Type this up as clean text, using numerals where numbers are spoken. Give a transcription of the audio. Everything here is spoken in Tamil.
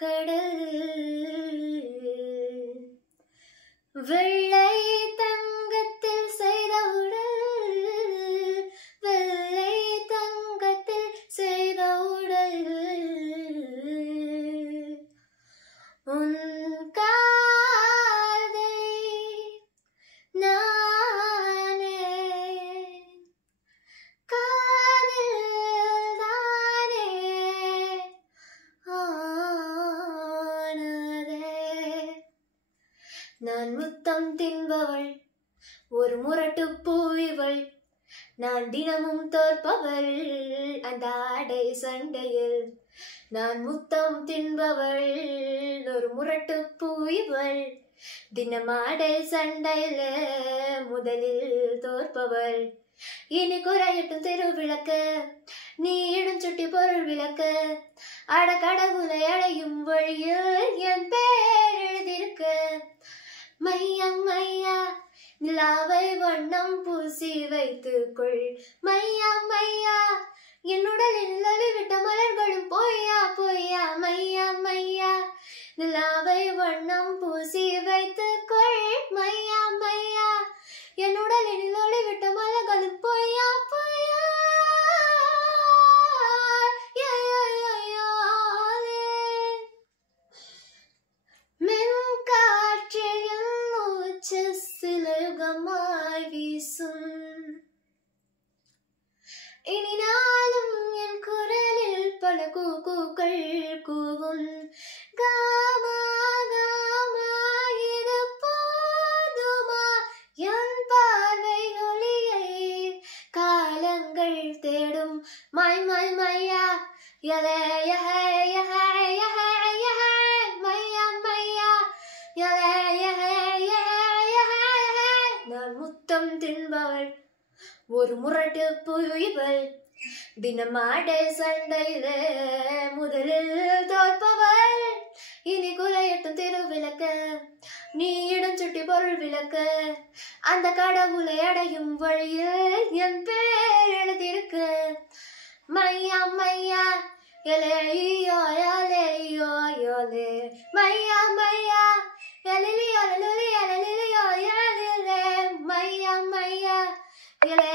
கடல் வெள்ளை தங்கத்தில் செய்த உடல், வெள்ளை தங்கத்தில் செய்த உடல், உன் காதலி நானே, காதல் தானே ஆனதே. நான் முத்தம் தின்பவள், ஒரு முரட்டு பூவிவள், நான் தினமும் தோற்பவள் அந்த ஆடை சண்டையில். நான் முத்தம் தின்பவள், ஒரு முரட்டு பூவிவள், தினமாடை சண்டையில முதலில் தோற்பவள். இனி குறையட்டும் திருவிளக்கு, நீ இடும் சுட்டி பொருள் விளக்கு, அட கடவுளை அடையும் வழியில் என் பேர் எழுதியிருக்க. மையா மையா நிலாவை வண்ணம் பூசி வைத்துக்கொள், மையா மையா என்னுடலில் அழிவிட்ட மலர்களும் பொய்யா பொய்யா. மையா மையா நிலாவை வண்ணம் பூசி வைத்துக்கொள், மையா மையா என்னுடலில் அழிவிட்ட மலர்களும் பொய்யா பொய்யா. சிலயுகமாய் வீசும் இனி நாளும் என் குரலில் பல கூக்கள் கூவும். காமா காமா இது போதுமா, என் பார்வை ஒளியை காலங்கள் தேடும். மை மை மையா யலே யஹே யஹே யஹே யஹே, மையா மையா யலே யஹே யஹே. நான் முத்தம் தின்பவள், ஒரு முரட்டு புயவள், தினமாடை சண்டையில முதலில் தோற்பவள். இனி குலையட்டும் திருவிளக்கு, நீ இடும் சுட்டி பொருள் விளக்கு, அந்த கடவுளை அடையும் வழியில் என் பேர் எழுதியிருக்கு. மையா மையா எலையோ எலையோ யோலே, மையா மையா எலிலியோ எலிலியோ எலிலியோ எலிலே, மையா மையா எலே